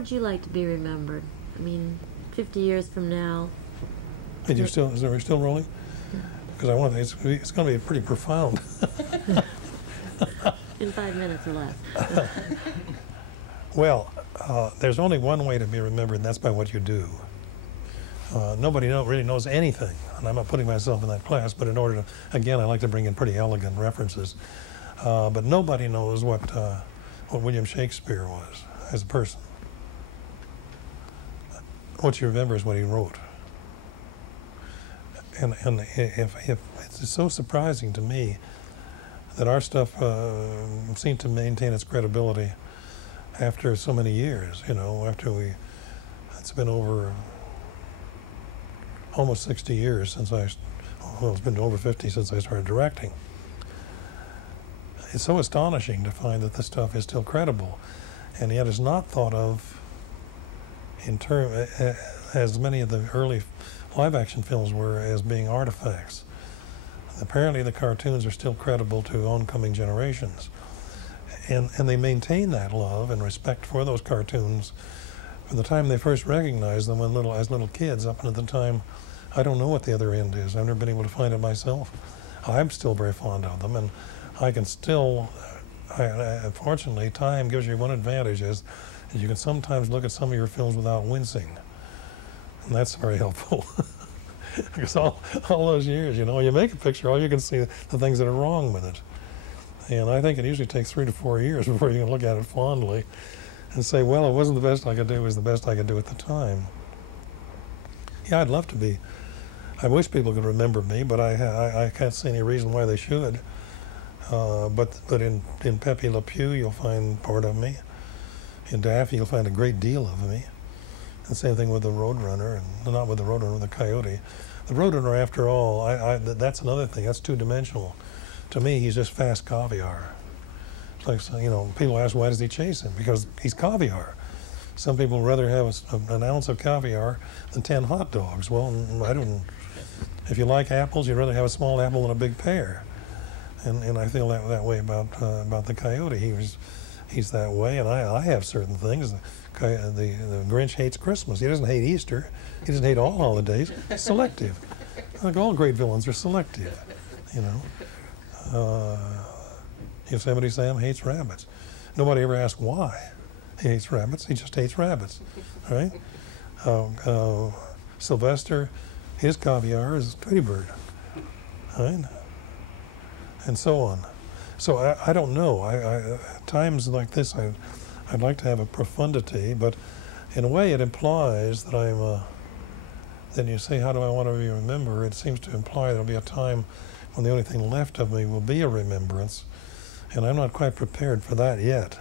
would you like to be remembered? I mean, 50 years from now. Is it still rolling? Because I want it's going to be pretty profound. In 5 minutes or less. Well, there's only one way to be remembered, and that's by what you do. Nobody really knows anything, and I'm not putting myself in that class, but in order to, again, I like to bring in pretty elegant references. But nobody knows what William Shakespeare was as a person. What you remember is what he wrote. And if it's so surprising to me that our stuff seemed to maintain its credibility after so many years, you know, it's been over almost 60 years since it's been over 50 since I started directing. It's so astonishing to find that this stuff is still credible, and yet is not thought of as many of the early live-action films were as being artifacts. Apparently the cartoons are still credible to oncoming generations, and they maintain that love and respect for those cartoons from the time they first recognized them as little kids up until the time. I don't know what the other end is. I've never been able to find it myself. I'm still very fond of them, and I can still, fortunately, time gives you one advantage is you can sometimes look at some of your films without wincing. And that's very helpful. Because all those years, you know, you make a picture, all you can see the things that are wrong with it. And I think it usually takes 3 to 4 years before you can look at it fondly and say, well, it wasn't the best I could do, it was the best I could do at the time. Yeah, I'd love to be. I wish people could remember me, but I can't see any reason why they should. But in Pepe Le Pew, you'll find part of me. In Daffy, you'll find a great deal of me. The same thing with the Roadrunner, and not with the Roadrunner, with the Coyote. The Roadrunner, after all, that's another thing. That's two-dimensional. To me, he's just fast caviar. It's like, you know, people ask, why does he chase him? Because he's caviar. Some people would rather have an ounce of caviar than 10 hot dogs. Well, I don't. If you like apples, you'd rather have a small apple than a big pear. And I feel that way about the Coyote. He's that way, and I have certain things. The Grinch hates Christmas. He doesn't hate Easter. He doesn't hate all holidays. He's selective. Like all great villains are selective, you know. Yosemite Sam hates rabbits. Nobody ever asks why he hates rabbits. He just hates rabbits, right? Sylvester, his caviar is Tweety Bird, right? And so on. So I don't know. Times like this, I'd like to have a profundity, but in a way it implies that I'm, then you say, how do I want to be remembered? It seems to imply there'll be a time when the only thing left of me will be a remembrance, and I'm not quite prepared for that yet.